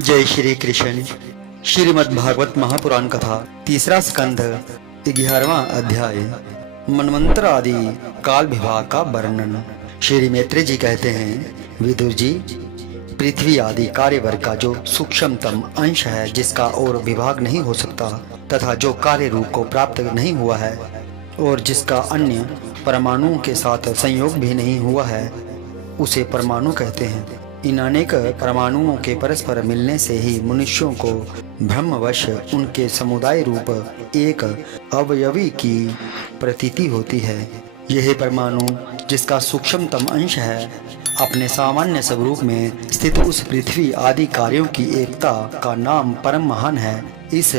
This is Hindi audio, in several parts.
जय श्री कृष्ण। श्रीमद् भागवत महापुराण कथा तीसरा स्कंध 11वां अध्याय मनवंतर आदि काल विभाग का वर्णन। श्री मैत्रेय जी कहते हैं, विदुर जी, पृथ्वी आदि कार्यवर्ग का जो सूक्ष्मतम अंश है, जिसका और विभाग नहीं हो सकता तथा जो कार्य रूप को प्राप्त नहीं हुआ है और जिसका अन्य परमाणुओं के साथ संयोग भी नहीं हुआ है, उसे परमाणु कहते हैं। इन अनेक परमाणुओं के परस्पर मिलने से ही मनुष्यों को भ्रमवश उनके समुदाय रूप एक अवयवी की प्रतीति होती है। यह परमाणु, जिसका सूक्ष्मतम अंश है, अपने सामान्य स्वरूप में स्थित उस पृथ्वी आदि कार्यों की एकता का नाम परम महान है। इस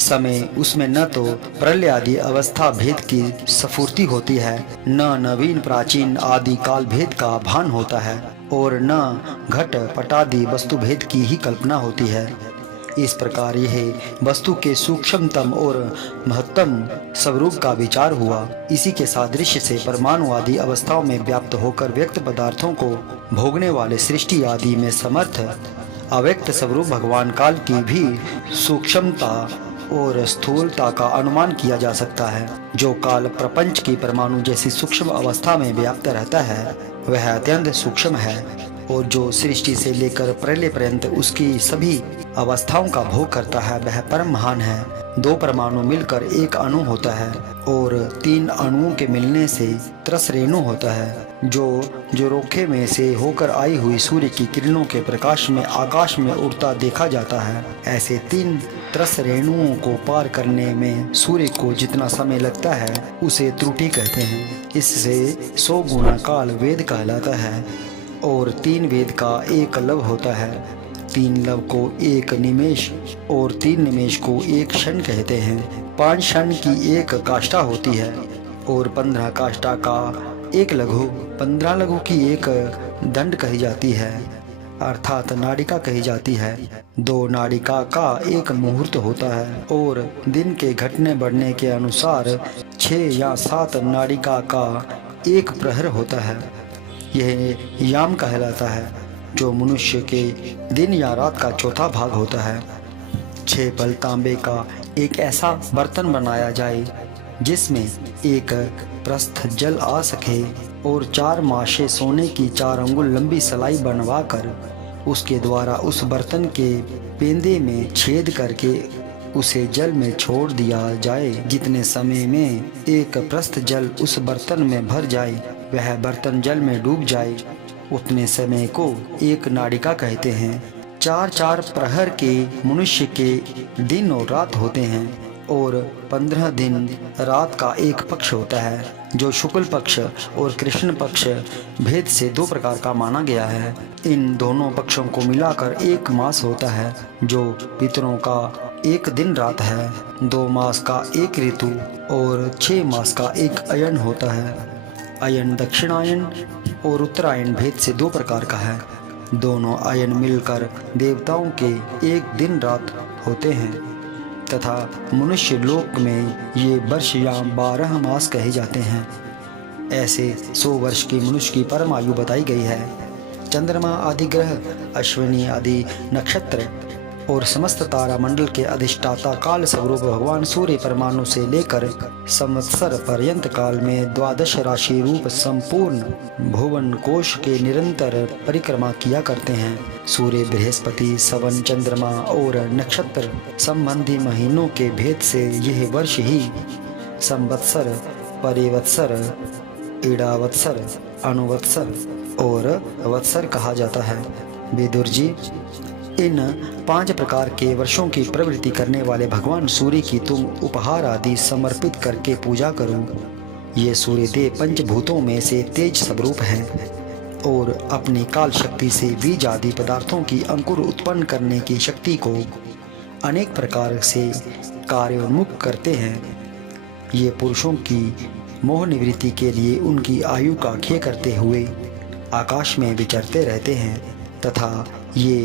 समय उसमें न तो प्रलय आदि अवस्था भेद की स्फूर्ति होती है, न नवीन प्राचीन आदि काल भेद का भान होता है और न घट पटादि वस्तु भेद की ही कल्पना होती है। इस प्रकार यह वस्तु के सूक्ष्मतम और महत्तम स्वरूप का विचार हुआ। इसी के सादृश्य से परमाणु आदि अवस्थाओं में व्याप्त होकर व्यक्त पदार्थों को भोगने वाले सृष्टि आदि में समर्थ अव्यक्त स्वरूप भगवान काल की भी सूक्ष्मता और स्थूलता का अनुमान किया जा सकता है। जो काल प्रपंच की परमाणु जैसी सूक्ष्म अवस्था में व्याप्त रहता है, वह अत्यंत सूक्ष्म है, और जो सृष्टि से लेकर प्रलय पर्यंत उसकी सभी अवस्थाओं का भोग करता है, वह परम महान है। दो परमाणु मिलकर एक अणु होता है और तीन अणुओं के मिलने से त्रस रेणु होता है। जो रोखे में से होकर आई हुई सूर्य की किरणों के प्रकाश में आकाश में उड़ता देखा जाता है, ऐसे तीन त्रस रेणुओं को पार करने में सूर्य को जितना समय लगता है, उसे त्रुटि कहते हैं। इससे 100 गुना काल वेद कहलाता है और 3 वेद का एक लव होता है। 3 लव को एक निमेष और 3 निमेष को एक क्षण कहते हैं। 5 क्षण की एक काष्ठा होती है और 15 काष्ठा का एक लघु, 15 लघु की एक दंड कही जाती है, अर्थात नाड़िका कही जाती है। 2 नाड़िका का एक मुहूर्त होता है और दिन के घटने बढ़ने के अनुसार 6 या 7 नाड़िका का एक प्रहर होता है। यह याम कहलाता है, जो मनुष्य के दिन या रात का चौथा भाग होता है। 6 पल तांबे का एक ऐसा बर्तन बनाया जाए जिसमें एक प्रस्थ जल आ सके और 4 माशे सोने की 4 अंगुल लंबी सलाई बनवाकर उसके द्वारा उस बर्तन के पेंदे में छेद करके उसे जल में छोड़ दिया जाए। जितने समय में एक प्रस्थ जल उस बर्तन में भर जाए, वह बर्तन जल में डूब जाए, उतने समय को एक नाड़िका कहते हैं। 4-4 प्रहर के मनुष्य के दिन और रात होते हैं और 15 दिन रात का एक पक्ष होता है, जो शुक्ल पक्ष और कृष्ण पक्ष भेद से 2 प्रकार का माना गया है। इन दोनों पक्षों को मिलाकर एक मास होता है, जो पितरों का एक दिन रात है। 2 मास का एक ऋतु और 6 मास का एक अयन होता है। अयन दक्षिणायन और उत्तरायण भेद से 2 प्रकार का है। दोनों अयन मिलकर देवताओं के एक दिन रात होते हैं तथा मनुष्य लोक में ये वर्ष या 12 मास कहे जाते हैं। ऐसे 100 वर्ष की मनुष्य की परम आयु बताई गई है। चंद्रमा आदि ग्रह, अश्विनी आदि नक्षत्र और समस्त तारा मंडल के अधिष्ठाता काल स्वरूप भगवान सूर्य परमाणु से लेकर संवत्सर पर्यंत काल में 12 राशि रूप संपूर्ण भुवन कोश के निरंतर परिक्रमा किया करते हैं। सूर्य, बृहस्पति, सवन, चंद्रमा और नक्षत्र संबंधी महीनों के भेद से यह वर्ष ही संवत्सर, परिवत्सर, ईड़ावत्सर, अनुवत्सर और वत्सर कहा जाता है। विदुर जी, इन 5 प्रकार के वर्षों की प्रवृत्ति करने वाले भगवान सूर्य की तुम उपहार आदि समर्पित करके पूजा करो। ये सूर्यदेव पंचभूतों में से तेज स्वरूप हैं और अपनी काल शक्ति से बीज आदि पदार्थों की अंकुर उत्पन्न करने की शक्ति को अनेक प्रकार से कार्योन्मुख करते हैं। ये पुरुषों की मोह निवृत्ति के लिए उनकी आयु का क्षय करते हुए आकाश में विचरते रहते हैं तथा ये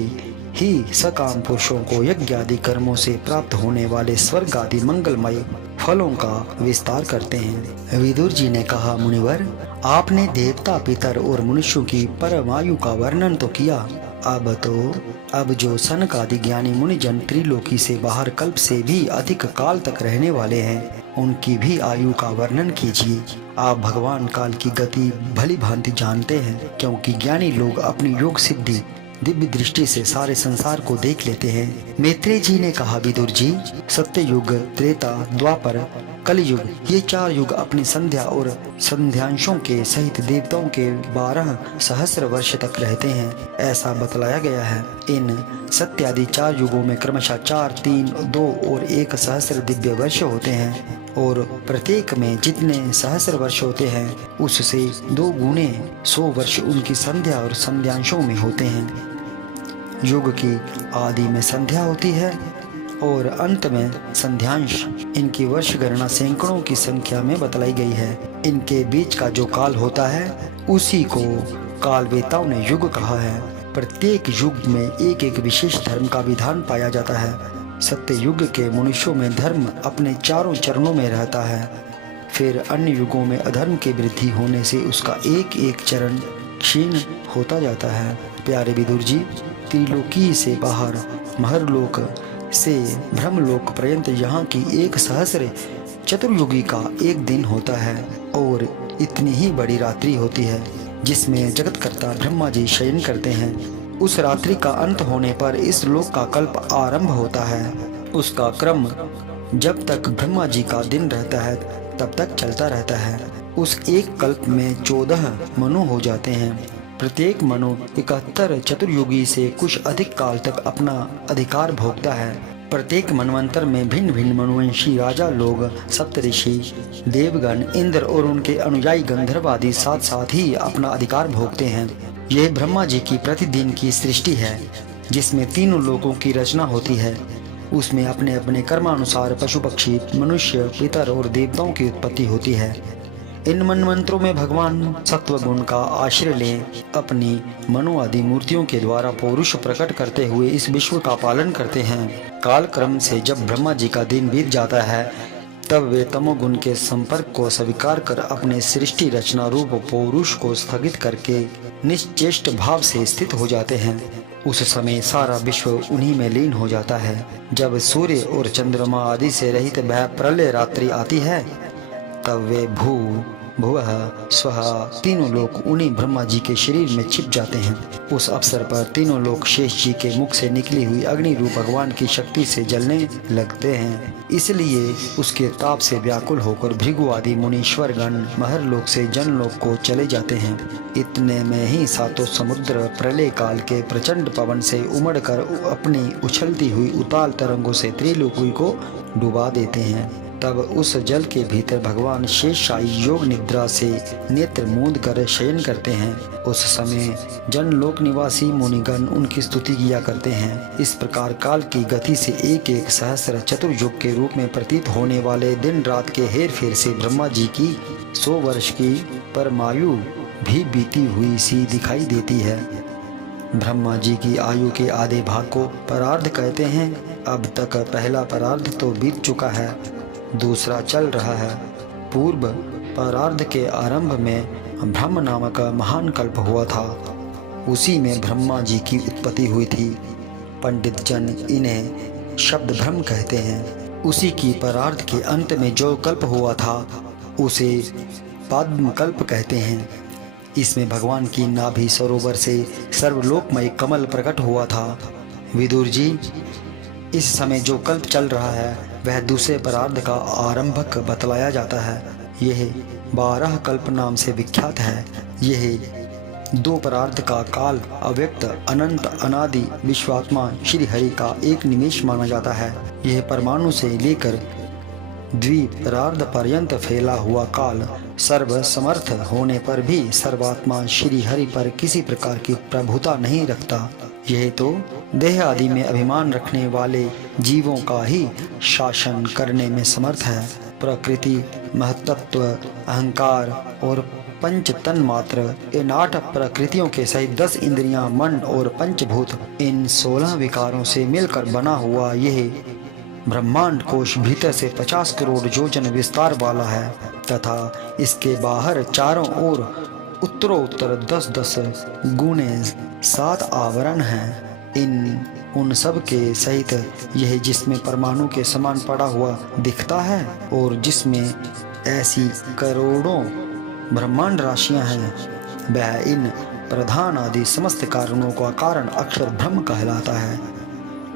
ही सकाम पुरुषों को यज्ञ आदि कर्मों से प्राप्त होने वाले स्वर्ग आदि मंगलमय फलों का विस्तार करते हैं। विदुर जी ने कहा, मुनिवर, आपने देवता, पितर और मनुष्यों की परमायु का वर्णन तो किया, अब जो सनक आदि ज्ञानी मुनिजन त्रिलोकी से बाहर कल्प से भी अधिक काल तक रहने वाले हैं, उनकी भी आयु का वर्णन कीजिए। आप भगवान काल की गति भली भांति जानते हैं, क्योंकि ज्ञानी लोग अपनी योग सिद्धि दिव्य दृष्टि से सारे संसार को देख लेते हैं। मैत्रेय जी ने कहा, विदुर जी, सत्य युग, त्रेता, द्वापर, कलयुग, ये 4 युग अपनी संध्या और संध्यांशों के सहित देवताओं के 12 सहस्र वर्ष तक रहते हैं, ऐसा बतलाया गया है। इन सत्य आदि 4 युगों में क्रमशः 4, 3, 2 और 1 सहस्र दिव्य वर्ष होते हैं, और प्रत्येक में जितने सहस्र वर्ष होते हैं उससे 2 गुने 100 वर्ष उनकी संध्या और संध्यांशों में होते हैं। युग की आदि में संध्या होती है और अंत में संध्यांश। इनकी वर्ष गणना सैकड़ों की संख्या में बतलाई गई है। इनके बीच का जो काल होता है उसी को कालवेताओं ने युग कहा है। प्रत्येक युग में एक एक विशेष धर्म का विधान पाया जाता है। सत्य युग के मनुष्यों में धर्म अपने 4 चरणों में रहता है, फिर अन्य युगों में अधर्म की वृद्धि होने से उसका एक एक चरण क्षीण होता जाता है। प्यारे विदुर जी, त्रिलोकी से बाहर महरलोक से ब्रह्मलोक पर्यंत यहाँ की 1 सहस्र चतुर्युगी का एक दिन होता है और इतनी ही बड़ी रात्रि होती है जिसमें जगतकर्ता ब्रह्मा जी शयन करते हैं। उस रात्रि का अंत होने पर इस लोक का कल्प आरंभ होता है। उसका क्रम जब तक ब्रह्मा जी का दिन रहता है तब तक चलता रहता है। उस एक कल्प में 14 मनु हो जाते हैं। प्रत्येक मनु 71 चतुर्युगी से कुछ अधिक काल तक अपना अधिकार भोगता है। प्रत्येक मनवंतर में भिन्न भिन्न मनुवंशी राजा लोग, सप्तऋषि, देवगण, इंद्र और उनके अनुयायी गंधर्व आदि साथ साथ ही अपना अधिकार भोगते हैं। यह ब्रह्मा जी की प्रतिदिन की सृष्टि है जिसमें 3 लोकों की रचना होती है। उसमें अपने अपने कर्मानुसार पशु पक्षी, मनुष्य, पितर और देवताओं की उत्पत्ति होती है। इन मनमंत्रों में भगवान सत्व गुण का आश्रय ले अपनी मनो आदि मूर्तियों के द्वारा पौरुष प्रकट करते हुए इस विश्व का पालन करते हैं। काल क्रम से जब ब्रह्मा जी का दिन बीत जाता है तब वे तमोगुण के संपर्क को स्वीकार कर अपने सृष्टि रचना रूप पौरुष को स्थगित करके निश्चेष्ट भाव से स्थित हो जाते हैं। उस समय सारा विश्व उन्हीं में लीन हो जाता है। जब सूर्य और चंद्रमा आदि से रहित वह प्रलय रात्रि आती है तब वे भुवः स्वः तीनों लोक उन्हीं ब्रह्मा जी के शरीर में छिप जाते हैं। उस अवसर पर तीनों लोक शेष जी के मुख से निकली हुई अग्नि रूप भगवान की शक्ति से जलने लगते हैं। इसलिए उसके ताप से व्याकुल होकर भृगु आदि मुनीश्वर गण महरलोक से जनलोक को चले जाते हैं। इतने में ही 7 समुद्र प्रलय काल के प्रचंड पवन से उमड़कर अपनी उछलती हुई उताल तरंगों से त्रिलोकी को डुबा देते हैं। तब उस जल के भीतर भगवान शेषशायी योग निद्रा से नेत्र मूंद कर शयन करते हैं। उस समय जनलोक निवासी मुनिगण उनकी स्तुति किया करते हैं। इस प्रकार काल की गति से एक एक सहस्र चतुर्युग के रूप में प्रतीत होने वाले दिन रात के हेर फेर से ब्रह्मा जी की 100 वर्ष की परमायु भी बीती हुई सी दिखाई देती है। ब्रह्मा जी की आयु के आधे भाग को परार्ध कहते हैं। अब तक पहला परार्ध तो बीत चुका है, दूसरा चल रहा है। पूर्व परार्ध के आरंभ में ब्रह्म नामक महान कल्प हुआ था। उसी में ब्रह्मा जी की उत्पत्ति हुई थी। पंडित जन इन्हें शब्द ब्रह्म कहते हैं। उसी की परार्ध के अंत में जो कल्प हुआ था उसे पद्म कल्प कहते हैं। इसमें भगवान की नाभि सरोवर से सर्वलोकमय कमल प्रकट हुआ था। विदुर जी, इस समय जो कल्प चल रहा है वह दूसरे परार्ध का आरंभक बतलाया जाता है। यह 12 कल्प नाम से विख्यात है। यह 2 परार्ध का काल अव्यक्त अनंत अनादि विश्वात्मा श्री हरि का एक निमेष माना जाता है। यह परमाणु से लेकर द्विपरार्ध पर्यंत फैला हुआ काल सर्व समर्थ होने पर भी सर्वात्मा श्री हरि पर किसी प्रकार की प्रभुता नहीं रखता। यह तो देह आदि में अभिमान रखने वाले जीवों का ही शासन करने में समर्थ है। प्रकृति, महत्त्व, अहंकार और पंच तन्मात्र, इन 8 प्रकृतियों के सहित 10 इंद्रियां, मन और पंचभूत, इन 16 विकारों से मिलकर बना हुआ यह ब्रह्मांड कोश भीतर से 50 करोड़ योजन विस्तार वाला है तथा इसके बाहर चारों ओर उत्तरोत्तर 10-10 गुणे 7 आवरण हैं। उन सब के सहित यह जिसमें परमाणु के समान पड़ा हुआ दिखता है और जिसमें ऐसी करोड़ों ब्रह्मांड राशियां हैं, वह इन प्रधान आदि समस्त कारणों का कारण अक्षर ब्रह्म कहलाता है।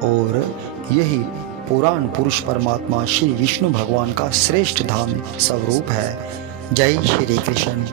और यही पुराण पुरुष परमात्मा श्री विष्णु भगवान का श्रेष्ठ धाम स्वरूप है। जय श्री कृष्ण।